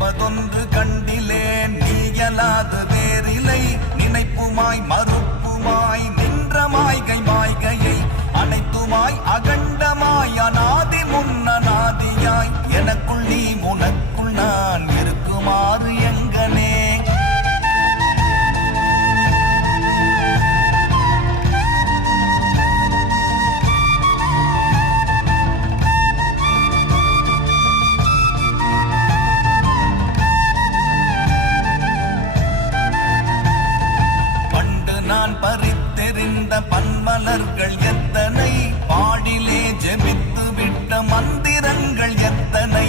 நினைப்பதொன்று கண்டிலேன் நீயலாத வேறிலை. நினைப்புமாய் மறுப்புமாய் நின்ற மாய்கை மாய்கையை அனைத்துமாய் அகண்டமாயானா நான் பறித்தெறிந்த பன்மலர்கள் எத்தனை? பாடிலே ஜெபித்து விட்ட மந்திரங்கள் எத்தனை?